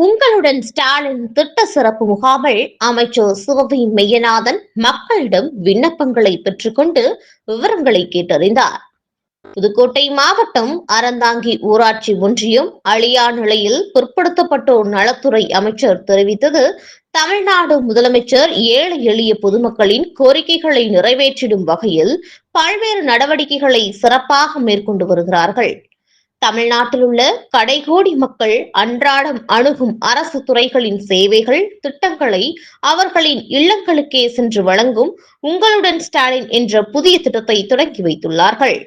உங்களுடன் ஸ்டாலின் திட்ட சிறப்பு முகாமில் அமைச்சர் சிவவி மெய்யநாதன் மக்களிடம் விண்ணப்பங்களை பெற்றுக்கொண்டு விவரங்களை கேட்டறிந்தார். புதுக்கோட்டை மாவட்டம் அறந்தாங்கி ஊராட்சி ஒன்றியம் அழியா நிலையில் பிற்படுத்தப்பட்டோர் நலத்துறை அமைச்சர் தெரிவித்தது தமிழ்நாடு முதலமைச்சர் ஏழை எளிய பொதுமக்களின் கோரிக்கைகளை நிறைவேற்றிடும் வகையில் பல்வேறு நடவடிக்கைகளை சிறப்பாக மேற்கொண்டு வருகிறார்கள். தமிழ்நாட்டில் உள்ள கடைகோடி மக்கள் அன்றாடம் அணுகும் அரசு துறைகளின் சேவைகள் திட்டங்களை அவர்களின் இல்லங்களுக்கே சென்று வழங்கும் உங்களுடன் ஸ்டாலின் என்ற புதிய திட்டத்தை தொடங்கி வைத்துள்ளார்கள்.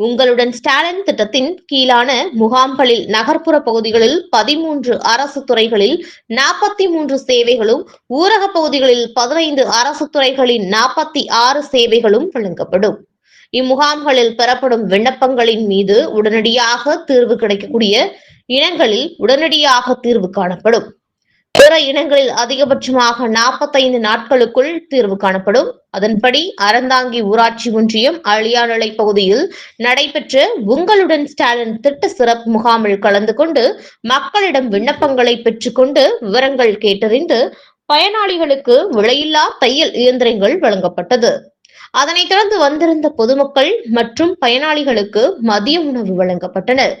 உங்களுடன் ஸ்டாலின் திட்டத்தின் கீழான முகாம்களில் நகர்ப்புற பகுதிகளில் பதிமூன்று அரசு துறைகளில் நாற்பத்தி மூன்று சேவைகளும் ஊரக பகுதிகளில் பதினைந்து அரசு துறைகளின் நாற்பத்தி ஆறு சேவைகளும் வழங்கப்படும். இம்முகாம்களில் பெறப்படும் விண்ணப்பங்களின் மீது உடனடியாக தீர்வு கிடைக்கக்கூடிய இனங்களில் உடனடியாக தீர்வு காணப்படும். பிற இனங்களில் அதிகபட்சமாக நாற்பத்தைந்து நாட்களுக்குள் தீர்வு காணப்படும். அதன்படி அறந்தாங்கி ஊராட்சி ஒன்றியம் அழியாநிலை பகுதியில் நடைபெற்ற உங்களுடன் ஸ்டாலின் திட்ட சிறப்பு முகாமில் கலந்து கொண்டு மக்களிடம் விண்ணப்பங்களை பெற்றுக்கொண்டு விவரங்கள் கேட்டறிந்து பயனாளிகளுக்கு விலையில்லா தையல் இயந்திரங்கள் வழங்கப்பட்டது. அதனைத் தொடர்ந்து வந்திருந்த பொதுமக்கள் மற்றும் பயனாளிகளுக்கு மதிய உணவு வழங்கப்பட்டனர்.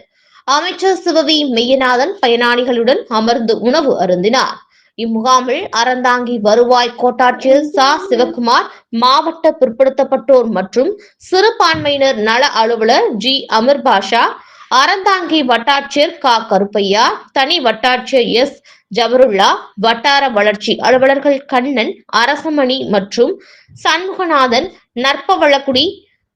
அமைச்சர் சிவவி மெய்யநாதன் பயனாளிகளுடன் அமர்ந்து உணவு அருந்தினார். இம்முகாமில் அறந்தாங்கி வருவாய் கோட்டாட்சியர் சா. சிவகுமார் மாவட்ட பிற்படுத்தப்பட்டோர் மற்றும் சிறுபான்மையினர் நல அலுவலர் ஜி. அமர் பாஷா அறந்தாங்கி வட்டாட்சியர் கா. கருப்பையா தனி வட்டாட்சியர் எஸ். ஜபருல்லா வட்டார வளர்ச்சி அலுவலர்கள் கண்ணன் அரசமணி மற்றும் சண்முகநாதன் நற்பவளக்குடி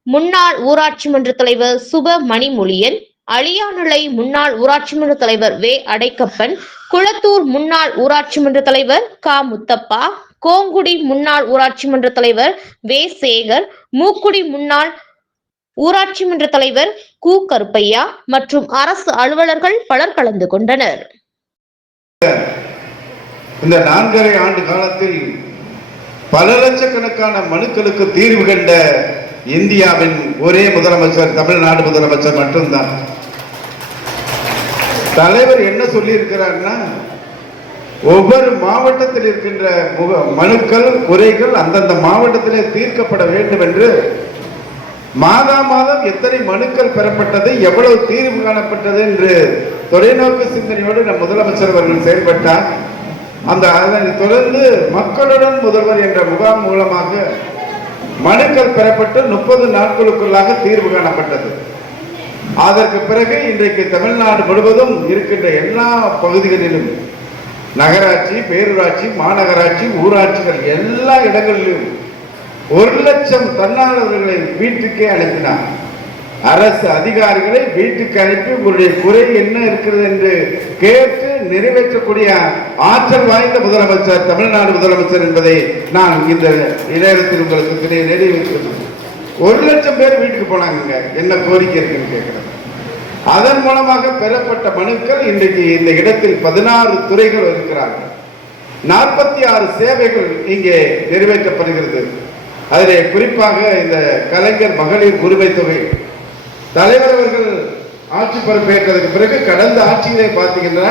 முன்னாள் ஊராட்சி மன்ற தலைவர் சுப மணிமொழியன் அழியாநிலை முன்னாள் ஊராட்சி மன்ற தலைவர் வே. அடைக்கப்பன் குளத்தூர் முன்னாள் ஊராட்சி மன்ற தலைவர் கா. முத்தப்பா கோங்குடி முன்னாள் ஊராட்சி மன்ற தலைவர் வே. சேகர் மூக்குடி முன்னாள் ஊராட்சி மன்ற தலைவர் கு. கருப்பையா மற்றும் அரசு அலுவலர்கள் பலர் கலந்து கொண்டனர். இந்த நான்கரை ஆண்டு காலத்தில் பல லட்சக்கணக்கான மனுக்களுக்கு தீர்வு கண்ட இந்தியாவின் ஒரே முதலமைச்சர் தமிழ்நாடு முதலமைச்சர் மட்டும்தான். தலைவர் என்ன சொல்லி இருக்கிறார்னா ஒவ்வொரு மாவட்டத்தில் இருக்கின்ற முக மனுக்கள் குறைகள் அந்தந்த மாவட்டத்திலே தீர்க்கப்பட வேண்டும் என்று மாதா மாதம் எத்தனை மனுக்கள் பெறப்பட்டது எவ்வளவு தீர்வு காணப்பட்டது என்று தொலைநோக்கு சிந்தனையோடு நம் முதலமைச்சர் அவர்கள் செயல்பட்டார். அந்த அதனை தொடர்ந்து மக்களுடன் முதல்வர் என்ற முகாம் மூலமாக மனுக்கள் பெறப்பட்டு முப்பது நாட்களுக்குள்ளாக தீர்வு காணப்பட்டது. அதற்கு பிறகு இன்றைக்கு தமிழ்நாடு முழுவதும் இருக்கின்ற எல்லா பகுதிகளிலும் நகராட்சி பேரூராட்சி மாநகராட்சி ஊராட்சிகள் எல்லா இடங்களிலும் ஒரு லட்சம் தன்னார்வலர்களை வீட்டுக்கே அனுப்பினார் அரசு அதிகாரிகளை வீட்டுக்கு அனுப்பி உங்களுடைய குறை என்ன இருக்கிறது என்று கேட்டு நிறைவேற்றக்கூடிய ஆற்றல் வாய்ந்த முதலமைச்சர் தமிழ்நாடு முதலமைச்சர் என்பதை நான் இந்த நேரத்தில் உங்களுக்கு நிறைவேற்ற ஒரு லட்சம் பேர் வீட்டுக்கு போனாங்க என்ன கோரிக்கை இருக்குன்னு கேட்கிறேன். அதன் மூலமாக பெறப்பட்ட மனுக்கள் இன்றைக்கு இந்த இடத்தில் பதினாறு துறைகள் இருக்கிறார்கள். நாற்பத்தி ஆறு சேவைகள் இங்கே நிறைவேற்றப்படுகிறது. அதிலே குறிப்பாக இந்த கலைஞர் மகளிர் உரிமை தொகை தலைவர் அவர்கள் ஆட்சி பொறுப்பேற்றதுக்கு பிறகு கடந்த ஆட்சியிலே பார்த்தீங்கன்னா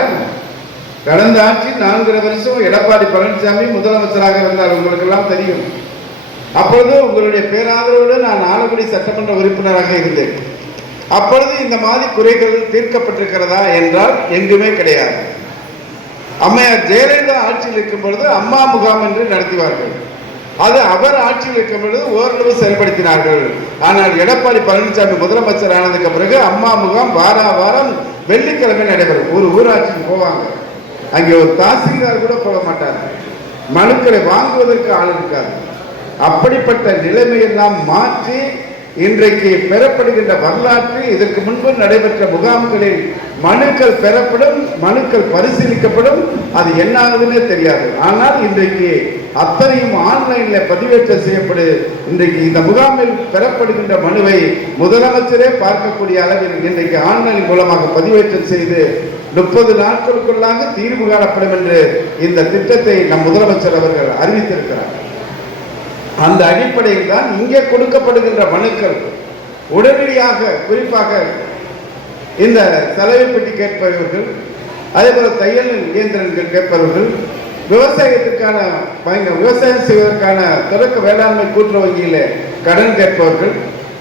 கடந்த ஆட்சி நான்கரை வருஷம் எடப்பாடி பழனிசாமி முதலமைச்சராக இருந்தார் உங்களுக்கு எல்லாம் தெரியும். அப்பொழுது உங்களுடைய பேராதரவோடு நான் ஆலங்குடி சட்டமன்ற உறுப்பினராக இருந்தேன். அப்பொழுது இந்த மாதிரி குறைகள் தீர்க்கப்பட்டிருக்கிறதா என்றால் எங்குமே கிடையாது. அம்மையார் ஜெயலலிதா ஆட்சியில் இருக்கும் பொழுது அம்மா முகாம் என்று நடத்துவார்கள். அது அவர் ஆட்சியில் இருக்கும் பொழுது ஓரளவு செயல்படுத்தினார்கள். ஆனால் எடப்பாடி பழனிசாமி முதலமைச்சர் ஆனதுக்கு பிறகு அம்மா முகாம் வார வாரம் வெள்ளிக்கிழமை நடைபெறும். ஒரு ஊராட்சிக்கு போவாங்க. அங்கே ஒரு தாசில்தார் கூட போக மாட்டார். மனுக்களை வாங்குவதற்கு ஆள் இருக்காது. அப்படிப்பட்ட நிலைமையெல்லாம் மாற்றி இன்றைக்கு பெறப்படுகின்ற வரலாற்று இதற்கு முன்பு நடைபெற்ற முகாம்களில் மனுக்கள் பெறப்படும் மனுக்கள் பரிசீலிக்கப்படும் அது என்ன ஆகுதுன்னே தெரியாது. ஆனால் இன்றைக்கு அத்தனையும் ஆன்லைன்ல பதிவேற்றம் செய்யப்படு இன்றைக்கு இந்த முகாமில் பெறப்படுகின்ற மனுவை முதலமைச்சரே பார்க்கக்கூடிய அளவில் இன்றைக்கு ஆன்லைன் மூலமாக பதிவேற்றம் செய்து முப்பது நாட்களுக்குள்ளாக தீர்வு காணப்படும் என்று இந்த திட்டத்தை நம் முதலமைச்சர் அவர்கள் அறிவித்திருக்கிறார். அந்த அடிப்படையில் தான் இங்கே கொடுக்கப்படுகின்ற மனுக்கள் உடனடியாக குறிப்பாக இந்த சலவை பெட்டி கேட்பவர்கள் அதேபோல் தையல் இயந்திரங்கள் கேட்பவர்கள் விவசாயத்திற்கான பயங்க- விவசாயம் செய்வதற்கான தொடக்க வேளாண்மை கூட்டுறவு வங்கியில் கடன் கேட்பவர்கள்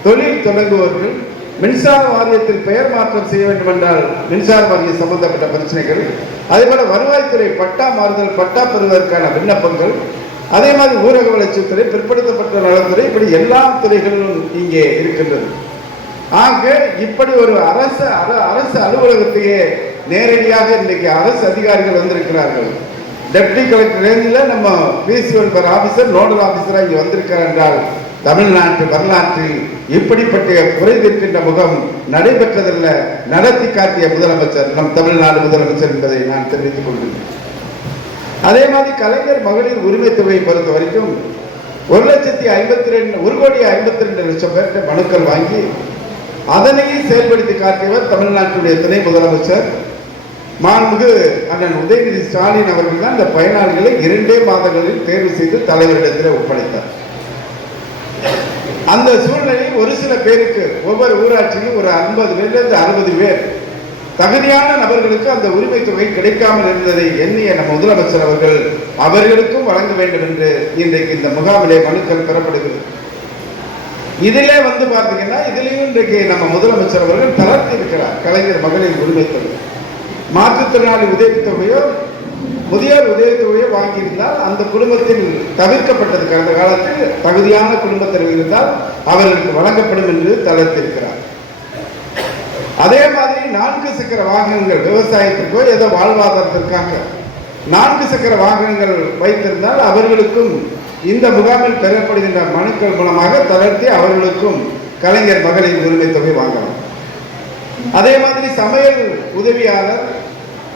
தொழில் தொடங்குபவர்கள் மின்சார வாரியத்தில் பெயர் மாற்றம் செய்ய வேண்டும் என்றால் மின்சார வாரியம் சம்பந்தப்பட்ட பிரச்சனைகள் அதேபோல் வருவாய்த்துறை பட்டா மாறுதல் பட்டா பெறுவதற்கான விண்ணப்பங்கள் அதே மாதிரி ஊரக வளர்ச்சித்துறை பிற்படுத்தப்பட்ட நலத்துறை இப்படி எல்லா துறைகளிலும் இங்கே இருக்கின்றது. ஆக இப்படி ஒரு அரசு அரசு அலுவலகத்தையே நேரடியாக இன்றைக்கு அரசு அதிகாரிகள் வந்திருக்கிறார்கள். டெப்டி கலெக்டர் ரேஞ்சில் நம்ம பிசி ஒன்பர் ஆபீசர் நோடல் ஆபீசராக இங்கே வந்திருக்கிறார் என்றால் தமிழ்நாட்டு வரலாற்றில் இப்படிப்பட்ட குறை தீர்க்கின்ற முகம் நடைபெற்றதல்ல நடத்தி காட்டிய முதலமைச்சர் நம் தமிழ்நாடு முதலமைச்சர் என்பதை நான் தெரிவித்துக் கொள்கிறேன். அதே மாதிரி கலைஞர் மகளிர் உரிமை தொகையை பொறுத்த வரைக்கும் ஒரு லட்சத்தி ஐம்பத்தி ரெண்டு ஒரு கோடி ஐம்பத்தி ரெண்டு லட்சம் பேர்கிட்ட மனுக்கள் வாங்கி அதனையும் செயல்படுத்தி காட்டியவர் தமிழ்நாட்டுடைய துணை முதலமைச்சர் மாண்புமிகு அண்ணன் உதயநிதி ஸ்டாலின் அவர்கள் தான் இந்த பயனாளிகளை இரண்டே மாதங்களில் தேர்வு செய்து தலைவரிடத்தில் ஒப்படைத்தார். அந்த சூழ்நிலையில் ஒரு சில பேருக்கு ஒவ்வொரு ஊராட்சியிலும் ஒரு ஐம்பது பேர்லேருந்து அறுபது பேர் தகுதியான நபர்களுக்கு அந்த உரிமை தொகை கிடைக்காமல் இருந்ததை எண்ணிய நம்ம முதலமைச்சர் அவர்கள் அவர்களுக்கும் வழங்க வேண்டும் என்று இன்றைக்கு இந்த முகாமிலே மனுக்கள் பெறப்படுகிறது. இதிலே வந்து பார்த்தீங்கன்னா இதுலேயும் இன்றைக்கு நம்ம முதலமைச்சர் அவர்கள் தளர்த்தி இருக்கிறார். கலைஞர் மகளிர் உரிமை தொகை. மாற்றுத்திறனாளி உதவித்தொகையோ முதியோர் உதவித்தொகையோ வாங்கியிருந்தால் அந்த குடும்பத்தில் தவிர்க்கப்பட்டது. கடந்த காலத்தில் தகுதியான குடும்பத்தில் இருந்தால் அவர்களுக்கு வழங்கப்படும் என்று தளர்த்திருக்கிறார் அதே மாதிரி நான்கு சக்கர வாகனங்கள் விவசாயத்திற்கோ ஏதோ வாழ்வாதாரத்திற்காக நான்கு சக்கர வாகனங்கள் வைத்திருந்தால் அவர்களுக்கும் இந்த முகாமில் பெறப்படுகின்ற மனுக்கள் மூலமாக தளர்த்தி அவர்களுக்கும் கலைஞர் மகளிர் உரிமை தொகை வாங்கலாம். அதே மாதிரி சமையல் உதவியாளர்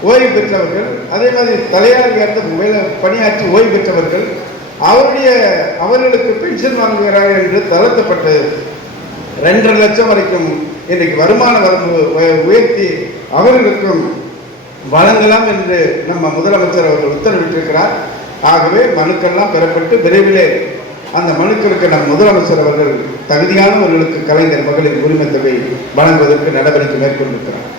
ஓய்வு பெற்றவர்கள் அதே மாதிரி தலையாரியாக வேலை பணியாற்றி ஓய்வு பெற்றவர்கள் அவருடைய அவர்களுக்கு பென்ஷன் வாங்குகிறார்கள் என்று தளர்த்தப்பட்டு ரெண்டரை லட்சம் வரைக்கும் இன்றைக்கு வருமான வரம்பு உயர்த்தி அவர்களுக்கும் வழங்கலாம் என்று நம்ம முதலமைச்சர் அவர்கள் உத்தரவிட்டிருக்கிறார். ஆகவே மனுக்கள்லாம் பெறப்பட்டு விரைவிலே அந்த மனுக்களுக்கு நம் முதலமைச்சர் அவர்கள் தகுதியானவர்களுக்கு கலைஞர் மகளிர் உரிமை தொகை வழங்குவதற்கு நடவடிக்கை மேற்கொண்டிருக்கிறார்.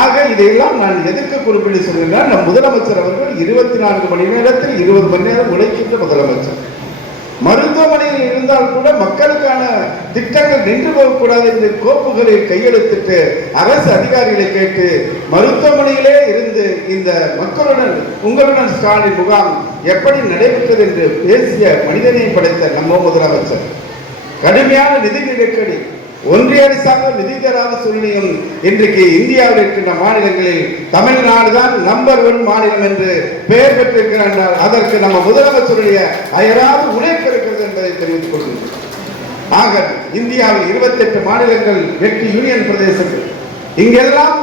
ஆக இதையெல்லாம் நான் எதிர்க்க குறிப்பிட்டு சொல்கிறேன் நம் முதலமைச்சர் அவர்கள் இருபத்தி நான்கு மணி நேரத்தில் இருபது மணி நேரம் உழைக்கின்ற முதலமைச்சர். மருத்துவமனையில் இருந்தால் கூட மக்களுக்கான திட்டங்கள் நின்று போகக்கூடாது என்று கோப்புகளில் கையெழுத்திட்டு அரசு அதிகாரிகளை கேட்டு மருத்துவமனையிலே இருந்து இந்த மக்களுடன் உங்களுடன் ஸ்டாலின் முகாம் எப்படி நடைபெற்றது என்று பேசிய மனிதனை படைத்த நம்ம முதலமைச்சர். கடுமையான நிதி நெருக்கடி. ஒன்றிய அரசாங்கம் நிதி தராத சூழ்நிலையும் இன்றைக்கு இந்தியாவில் இருக்கின்ற மாநிலங்களில் தமிழ்நாடு தான் நம்பர் ஒன் மாநிலம் என்று பெயர் பெற்றிருக்கிறார் என்றால் அதற்கு நம்ம முதலமைச்சருடைய அயராது உழைப்பு இருக்கிறது என்பதை தெரிவித்துக் கொள்கிறோம் ஆக இந்தியாவில் 28 மாநிலங்கள் எட்டு யூனியன் பிரதேசங்கள். இங்கெல்லாம்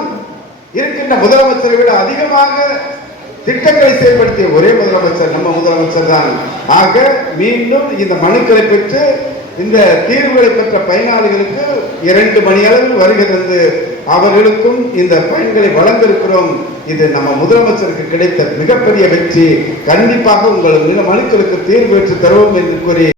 இருக்கின்ற முதலமைச்சரை விட அதிகமாக திட்டங்களை செயல்படுத்திய ஒரே முதலமைச்சர் நம்ம முதலமைச்சர் தான் ஆக மீண்டும் இந்த மனுக்களை பெற்று இந்த தீர்வுகளை பெற்ற பயனாளிகளுக்கு இரண்டு மணி அளவில் வருகிறது. அவர்களுக்கும் இந்த பயன்களை வழங்கிருக்கிறோம் இது நம்ம முதலமைச்சருக்கு கிடைத்த மிகப்பெரிய வெற்றி. கண்டிப்பாக உங்கள் மனுக்களுக்கு தீர்வு பெற்று தருவோம் என்று கூறி